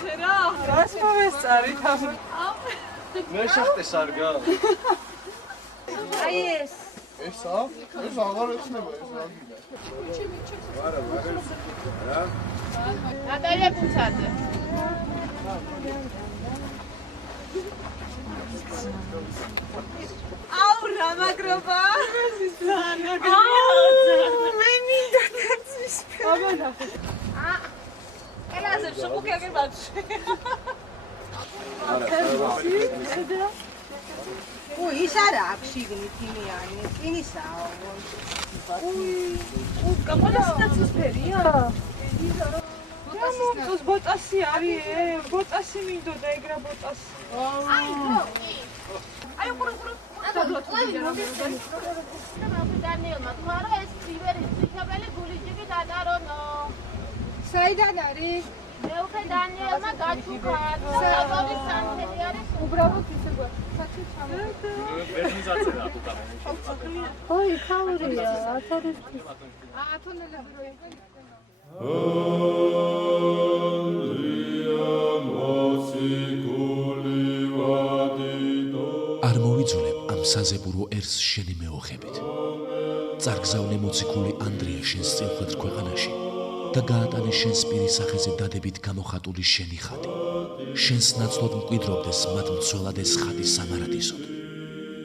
გამოცერა? რას მოვესწარი თავი? მე შეხტეს არ გა? აი ეს. ესა? ეს აღარ ეცნება ეს რა გინდა? არა, რა? ნატალია კუცაძე. აუ რა მაგრობა? მე მინდა დაცვის. აბა ნახე. ელაზე შუქი აგერ ბაჩი. ის არა აქვს შიგნით იმიანი, ტვინისაა. კაპოტასიც ფერია. ბოტასის ბოტასი არის, ბოტასი მინდოდა ეგრა ბოტასი. აი ყურე. დანიელმა თქვა რომ ეს ცივერი ციხებელი გულიჯიკი დატარონო. საიდან არის? მეუღე დანიელმა გაჩუქა. საბორის სანთელი არის. უბრალოდ ისე გვაჩუქა ჩამოდი. ვერნიზაცია აკუთა. ოი, ხაურია, 1000. ათონელები რო იყო. არ მოვიძულებ ამ საზებურო ერს შენი მეოხებით. წარგზავნე მოციქული ანდრია შენს წილხვედრ ქვეყანაში და გაატანე შენს პირის სახეზე დადებით გამოხატული შენი ხატი. შენს ნაცვლად მკვიდრობდეს მათ მცველად ეს ხატი სამარადისოდ.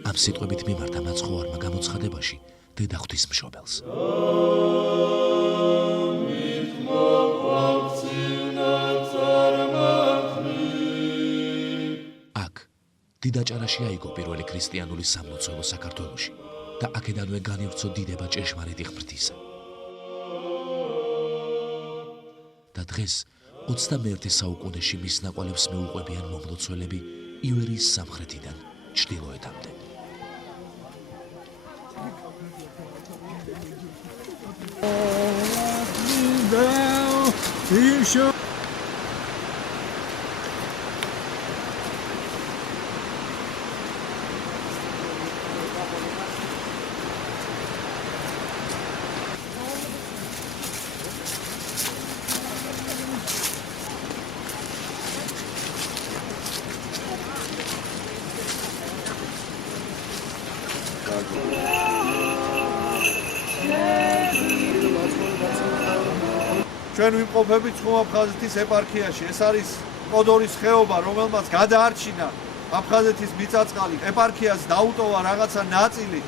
ამ სიტყვებით მიმართა მაცხოვარმა გამოცხადებაში დედა ღვთისმშობელს. დიდაჭარაში აიგო პირველი ქრისტიანული სამლოცველო საქართველოში და აქედანვე განივრცო დიდება ჭეშმარიტი ღმრთისა. და დღეს 21 საუკუნეში მის ნაკვალევს მეუყვებიან მომლოცველები ივერიის სამხრეთიდან ჩრდილოეთამდე. ჩვენ ვიმყოფებით ცხუმ-აფხაზეთის ეპარქიაში. ეს არის კოდორის ხეობა, რომელმაც გადაარჩინა აფხაზეთის მიწა-წყალი. ეპარქიას დაუტოვა რაღაცა ნაწილი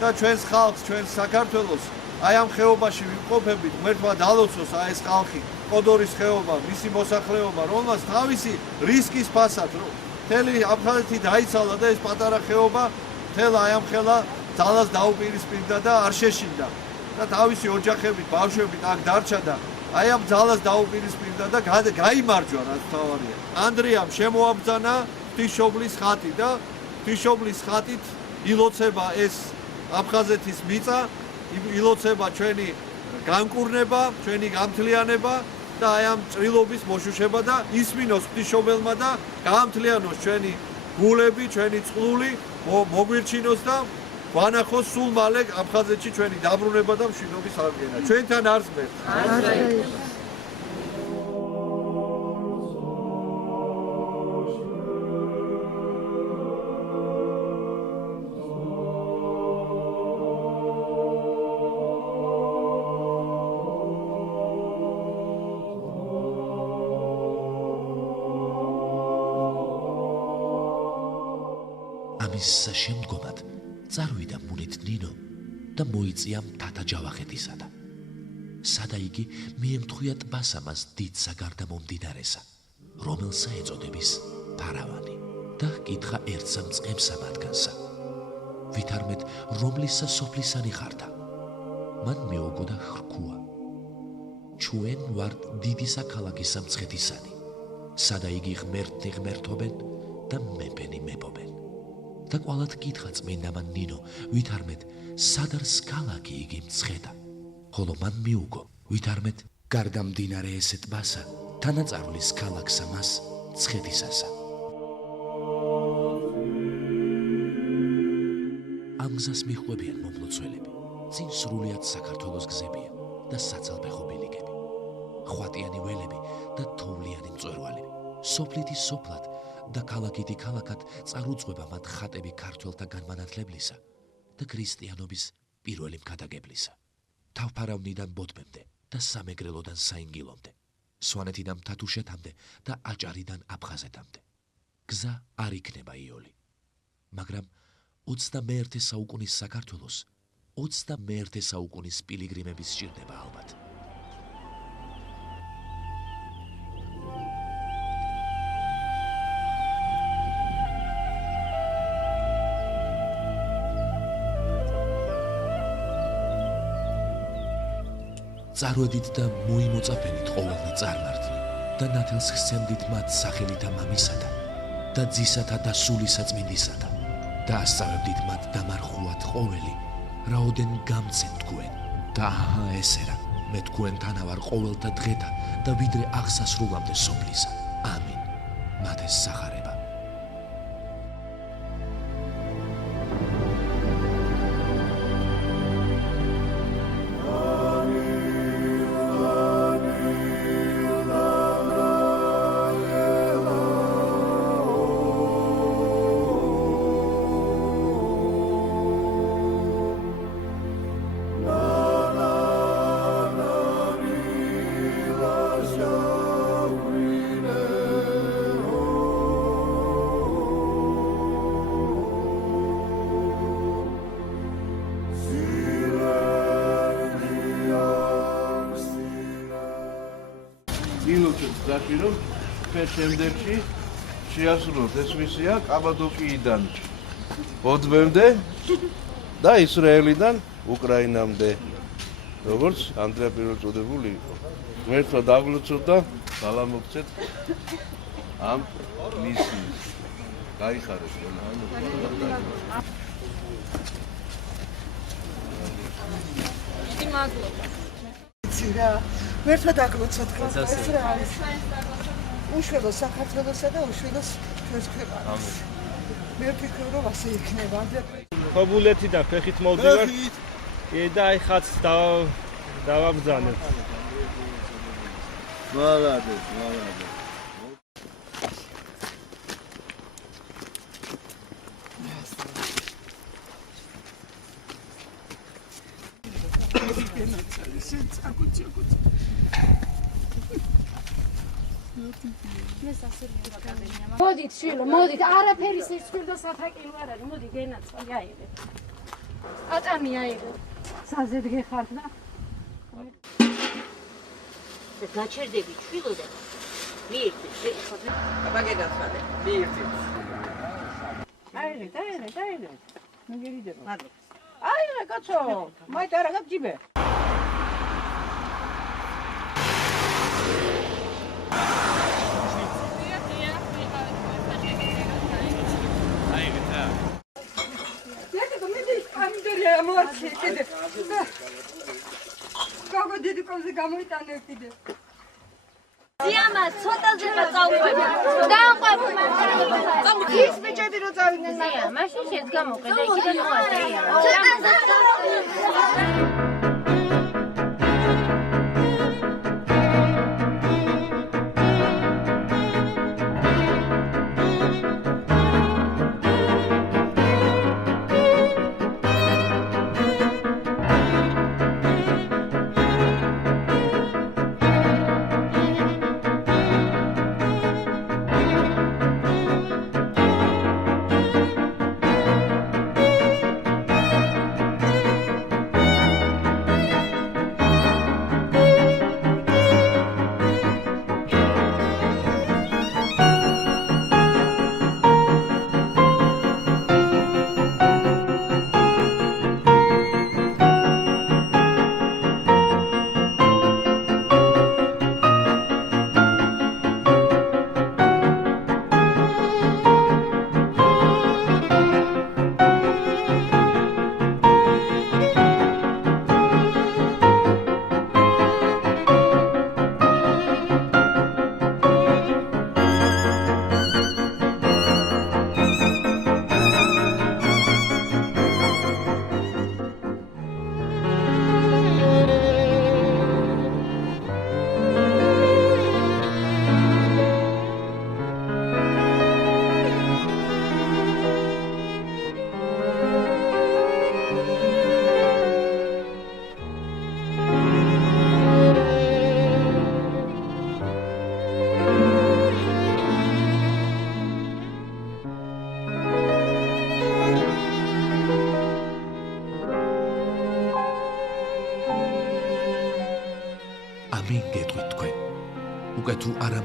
და ჩვენს ხალხს, ჩვენს საქართველოს აი ამ ხეობაში ვიმყოფებით, ღმერთმა დალოცოს აი ეს ხალხი, კოდორის ხეობა, მისი მოსახლეობა, რომელმაც თავისი რისკის ფასად მთელი აფხაზეთი დაიცალა და ეს პატარა ხეობა მთელ აი ამ ხელა ძალას დაუპირისპირდა და არ შეშინდა. და თავისი ოჯახებით, ბავშვებით აქ დარჩა და აი ამ ძალას დაუპირისპირდა და გაიმარჯვა, რაც თავარია. ანდრიამ შემოაბრძანა ღვთისმშობლის ხატი და ღვთისმშობლის ხატით ილოცება ეს აფხაზეთის მიწა, ილოცება ჩვენი განკურნება, ჩვენი გამთლიანება და აი ამ წრილობის მოშუშება და ისმინოს ღვთისმშობელმა და გაამთლიანოს ჩვენი გულები, ჩვენი წყლული, მოგვირჩინოს და ვანახოს სულ მალე აფხაზეთში ჩვენი დაბრუნება და მშვიდობის აღდგენა. ჩვენთან არს ღმერთ. ამის შემდგომად წარვიდა მუნით ნინო და მოიწია მთათა ჯავახეთისა და სადა იგი მიემთხვია ტბას ამას დიდ საგარდამო მდინარესა, რომელსა ეწოდების ფარავანი და ჰკითხა ერთსა მწყემსა მათგანსა, ვითარმეთ რომლისა სოფლისანი ხართა. მან მეუღო და ხრქუა, ჩვენ ვართ დიდი საქალაქისა მცხეთისანი, სადა იგი ღმერთნი ღმერთობენ და მეფენი მეფობენ. და კვალად კითხა წმინდა მან ნინო, ვითარმეთ სადარს ქალაქი იგი მცხეთა, ხოლო მან მიუგო, ვითარმეთ გარდა მდინარე ესე ტბასა, თანაწარვლის ქალაქსა მას მცხეთისასა. ამ გზას მიჰყვებიან მომლოცველები, წინ სრულიად საქართველოს გზებია და საცალფეხო ბილიკები. ხვატიანი ველები და თოვლიანი მწვერვალი. სოფლითი სოფლად და ქალაქითი ქალაქად წარუძღვება მათ ხატები ქართველთა განმანათლებლისა და ქრისტიანობის პირველი მქადაგებლისა. თავფარავნიდან ბოდბემდე და სამეგრელოდან საინგილომდე, სვანეთიდან მთათუშეთამდე და აჭარიდან აფხაზეთამდე. გზა არ იქნება იოლი, მაგრამ 21 საუკუნის საქართველოს 21 საუკუნის პილიგრიმების სჭირდება ალბათ. წარვედით და მოიმოწაფენით ყოველნი წარმართნი და ნათელს ხსენდით მათ სახელითა მამისათა და ძისათა და სულისაწმინდისათა და ასწავებდით მათ დამარხულად ყოველი რაოდენ გამცენ თქვენ და აჰა ესერა მე თქვენთანა ვარ ყოველთა დღეთა და ვიდრე აღსასრულამდე სოფლისა. ამინ. მათ ეს სახარება. რომ ჩვენ შემდეგში შეასრულოთ ეს მისია კაბადოკიიდან ბოდბემდე და ისრაელიდან უკრაინამდე. როგორც ანდრია პირველწოდებული იყო. ღმერთმა დაგლოცოთ და გალამოგცეთ ამ მისიის. გაიხარეთ ყველა. მადლობა. ცირა ღმერთმა დაგლოცოთ ეს რა არის უშველო საქართველოსა და უშველო ჩვენს ქვეყანას. მე ვფიქრობ რომ ასე იქნება. ხობულეთიდან ფეხით მოვდივარ და აი ხაც დავაბრძანებ. მალადეთ. მოდით შვილო, მოდით, არაფერი სიცხვილი და საფაკილო არ არის. მოდი გენაცვალე აიღე. ატამი აიღე. საზედ გეხართ და გაჩერდები შვილო და მიირთვით. აბა გენაცვალე. მიირთვით. აიღე. მიგერიდება. მადლობა. აიღე კაცო, მაით არა გაგჯიბე. გოგო დიდი კონზე გამოიტანე კიდე. დიამა ცოტაზე წავყვები. დაყვები მაგრამ ის ბიჭები რო წავიდნენ მაგრამ მაშინ შეც გამოყედა იქიდან მოაწერია. ცოტაზე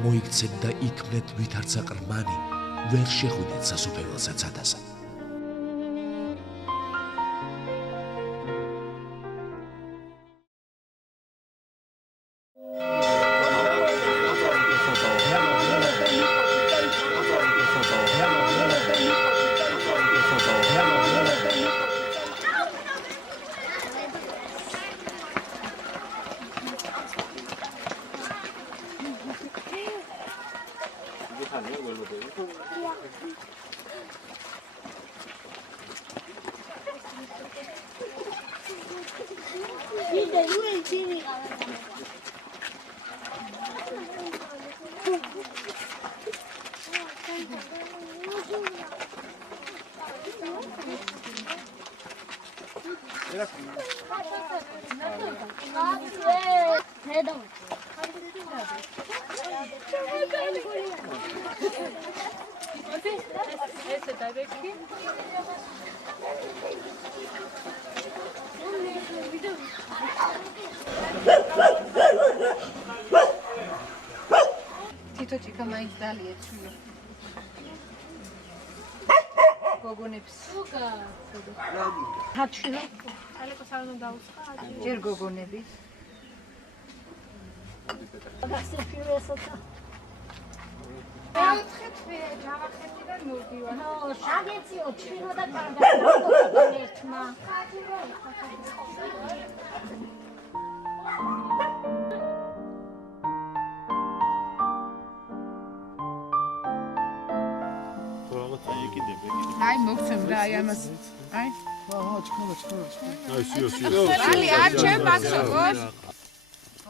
მოიქცეთ და იქმნეთ ვითარცა ყრმანი, ვერ შეხვიდეთ სასופველსაც ათასად. თითო ჭიქა მაინც დალია ჩვილო. გოგონებს. ხაჩვილო. ალეკო სალონო დაუსხა. ჯერ გოგონების. გასცე ფილოსოფია. აუთხეთვე ჯავახეთიდან მოვდივარ. ნო, შაგეციო ჩვილო და კარგად ერთმა. აი მოგცემ და აი ამას. აი. აი სიო. ალი არ ჩემ ბაქშოგოს.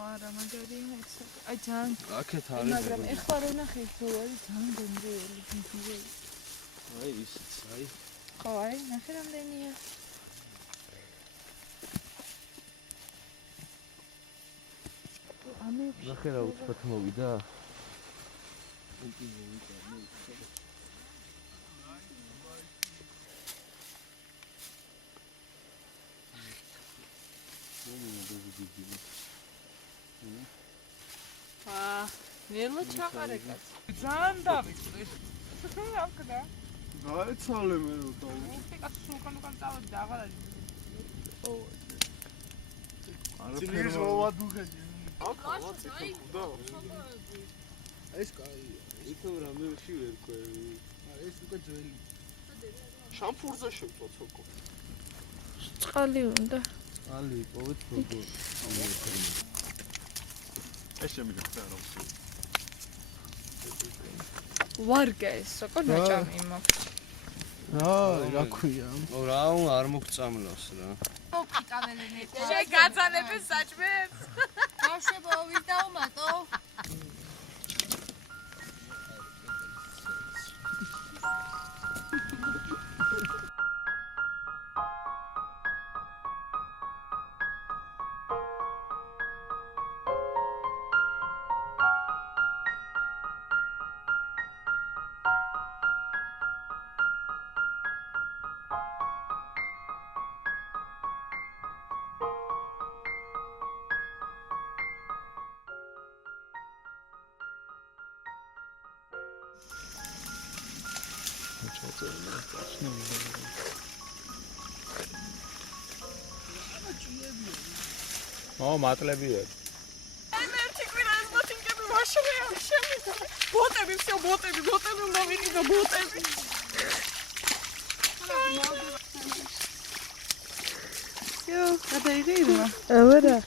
არა მაგარი ეს. აი ძალიან. აქეთ არის. მაგრამ ეხლა რო ნახე თუ არის ძალიან გონდრიელი. აი ისიც აი. ხო აი ნახე რამდენია. ნახე რა უცბად მოვიდა. ნელა ჩაყარეკაც. ძალიან დავიწყდი. რა ვქნა? გაეცალე მე რო და. უკან უკან წავედი და აღარ არის. ო. ძლიერ მოვადუღები. ეს კაია. ითო რამე შევერკვე. ეს უკვე ძველი. შამპურზე შევწოცოკო. წყალი უნდა. ალი პოვეთ გოგო. ეს შემიგახდა რა ვსი. ვარგა ეს სოკო ნაჭამი მაქვს. რა ქვია? რა არ მოგწამლავს რა. ოპი კამელენი. შეგაძალებს საჭმელს. ბავშვებო ვიდაუმატო. ო მატლებია. აი მე თვითონ მოთინკები ვაშრია შემიძლია. ბოტები всё ბოტები უნდა ვიყიდო ბოტები. всё, გადაიღირმა. აბარა.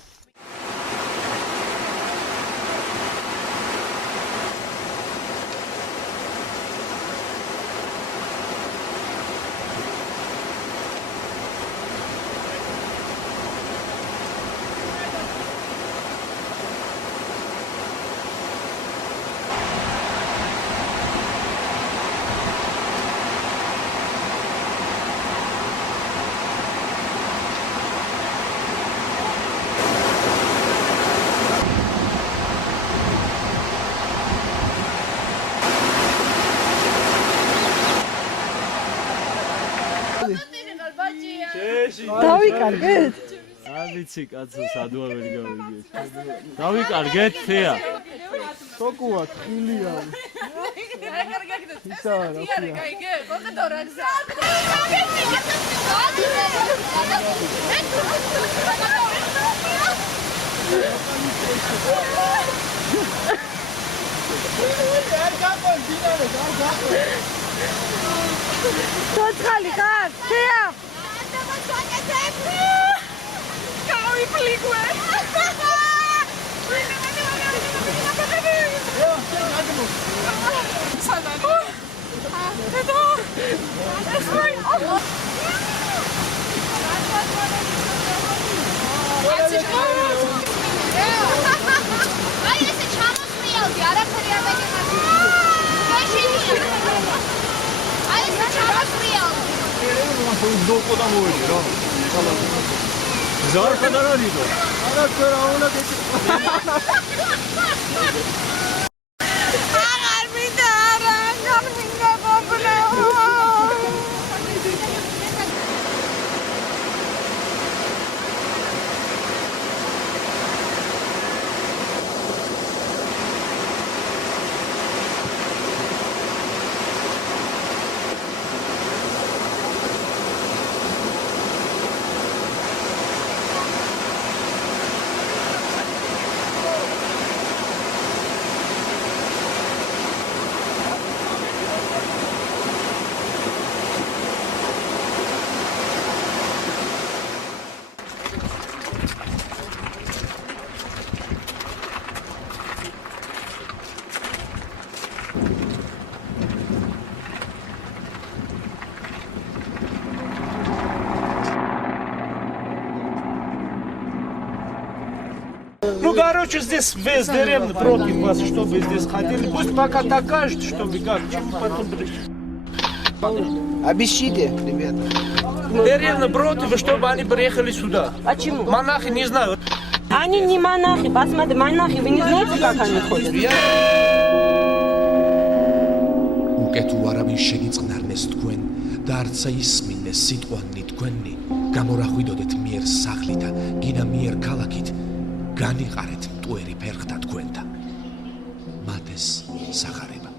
დავიკარგეთ? არ ვიცი კაცო, სადუა ვერ გავიგეთ. დავიკარგეთ, თეა. სოკუა ხილია. ისა რა ხია. ცოცხალი ხარ? ხია. Ну, короче, здесь весь деревня против вас, чтобы здесь хотели. Пусть пока докажут, чтобы как, чем потом... Обещите, ребята. Деревня против, чтобы они приехали сюда. Почему? Монахи не знают. Они не монахи, посмотри, монахи, вы не знаете, как они ходят? უკეთ უარავინ შეგიწყნარნეს თქვენ და არცა ისმინეს სიტყვანი თქვენი გამორახვიდოდეთ მიერ სახლი და გინა მიერ ქალაქით განიყარეთ მტვერი ფერხთა თქვენთან მათეს სახარება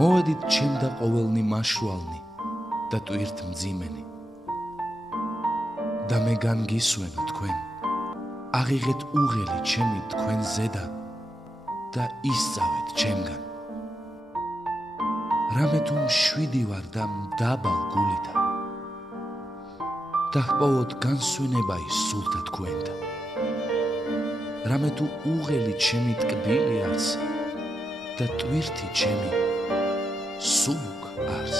მოვედით ჩემ და ყოველნი მაშვალნი და ტვირთ მძიმენი და მე განგისვენო თქვენ აღიღეთ უღელი ჩემი თქვენ ზედა და ისწავეთ ჩემგან რამე თუ მშვიდი ვარ და მდაბალ გულითა და ჰპოვოთ განსვენება ის სულთა თქვენთან რამე თუ უღელი ჩემი ტკბილი არს და ტვირთი ჩემი სულუკ არს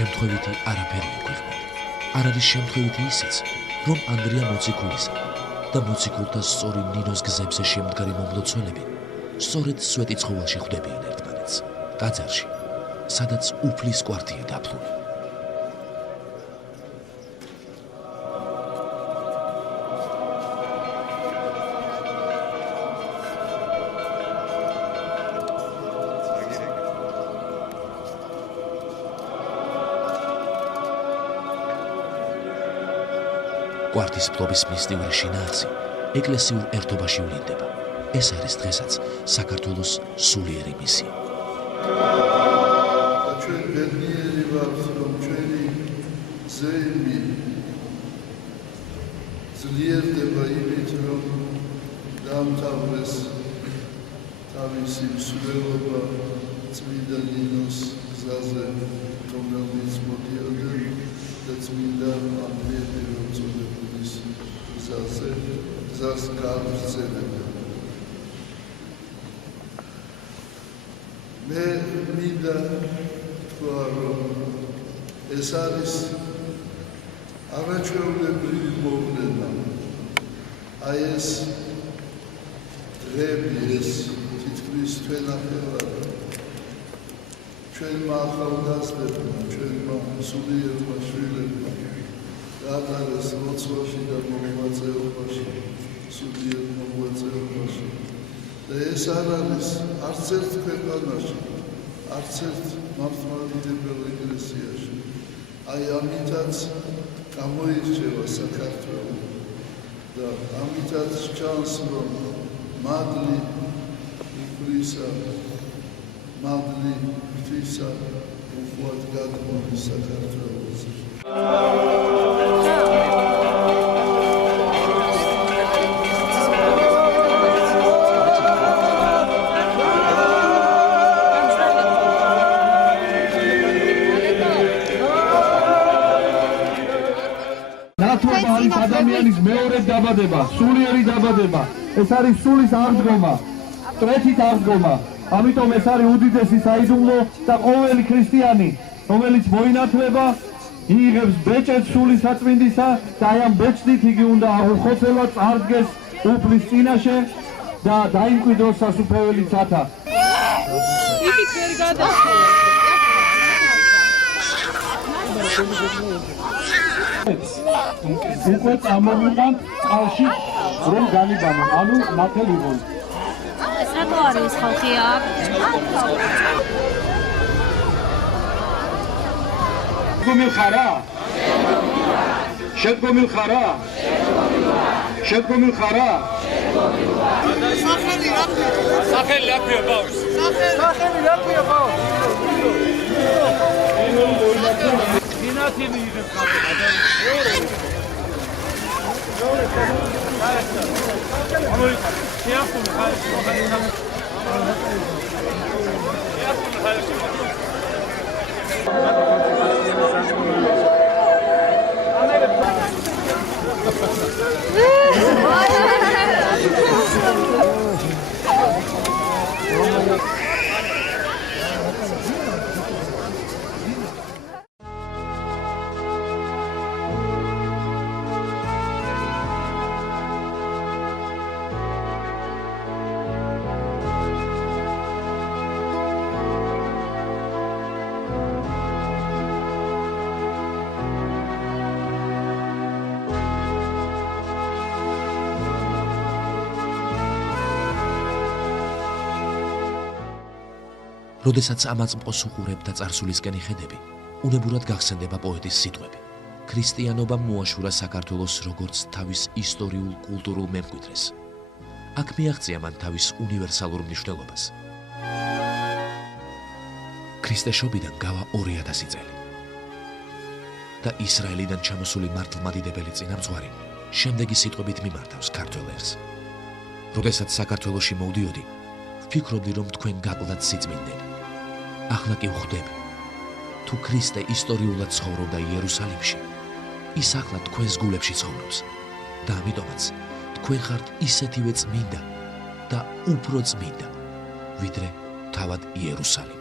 შემთხვევითი არაფერი ექვეყნებოდა. არ არის შემთხვევითი ისიც, რომ ანდრია მოციქულისა და მოციქულთა სწორი ნინოს გზებზე შემდგარი მომლოცველები სწორედ სვეტიცხოველში ხვდებიან ერთმანეთს, ტაძარში, სადაც უფლის კვართია დაფლული. კვართის ფლობის მისტიური შინაარსი ეკლესიურ ერთობაში ვლინდება. ეს არის დღესაც საქართველოს სულიერი მისია. ჩვენ ბედნიერი ვართ, რომ ჩვენი ზეიმი ძლიერდება იმით, რომ დამთავრდეს თავისი მსვლელობა წმინდა ნინოს გზაზე, რომელიც მოდიოდა და წმინდა ანდრია პირველწოდებულის გზაზე, გზას გააგრძელებდა. მე მინდა თქვა, რომ ეს არის არაჩვეულებრივი მოვლენა. აი ეს დღეები, ეს თითქმის თვენახევარი ჩვენმა ახალგაზრდებმა, ჩვენმა სულიერმა შვილებმა გაატარეს ლოცვაში და მოღვაწეობაში, სულიერ მოღვაწეობაში. და ეს არ არის არც ერთ ქვეყანაში, არც ერთ მართლმადიდებელ ეკლესიაში. აი ამითაც გამოირჩევა საქართველო და ამითაც ჩანს, რომ მადლი იქვისა, მადლი ღვთისა უხვად გაგმოდის საქართველოს. ნათლობა არის ადამიანის მეორე დაბადება, სულიერი დაბადება. ეს არის სულის აღდგომა, მტრეთით აღდგომა. ამიტომ ეს არის უდიდესი საიდუმლო და ყოველი ქრისტიანი, რომელიც მოინათლება, იღებს ბეჭედს სულის საწმინდისა და აი ამ ბეჭდით იგი უნდა აღუხოცებად წარდგეს უფლის წინაშე და დაიმკვიდროს სასუფეველი ცათა. იქით ვერ გადასხდა. უკვე წამოვიყვანთ წყალში, რომ განიბანონ, ანუ ნათელიღონ. ეს რატო არის ხალხია? გომილხარა? შეგომილხარა? შეგომილხარა? სახელი რაფია ბავშვს? სახელი რაფია ბავშვს? დინათინი იღებს ხალხი. როდესაც ამაწმყოს უყურებ და წარსულისკენ იხედები, უნებურად გახსენდება პოეტის სიტყვები. ქრისტიანობამ მოაშურა საქართველოს როგორც თავის ისტორიულ კულტურულ მემკვიდრეს. აქ მიაღწია მან თავის უნივერსალურ მნიშვნელობას. ქრისტეშობიდან გავა 2000 წელი. და ისრაელიდან ჩამოსული მართლმადიდებელი წინამძღვარი შემდეგი სიტყვებით მიმართავს ქართველ ერს. როდესაც საქართველოში მოვდიოდი, ვფიქრობდი, რომ თქვენ გაკლდათ სიწმინდელი. ახლა კი ვხვდები, თუ ქრისტე ისტორიულად ცხოვრობდა იერუსალიმში, ის ახლა თქვენს გულებში ცხოვრობს და ამიტომაც თქვენ ხართ ისეთივე წმინდა და უფრო წმინდა, ვიდრე თავად იერუსალიმი.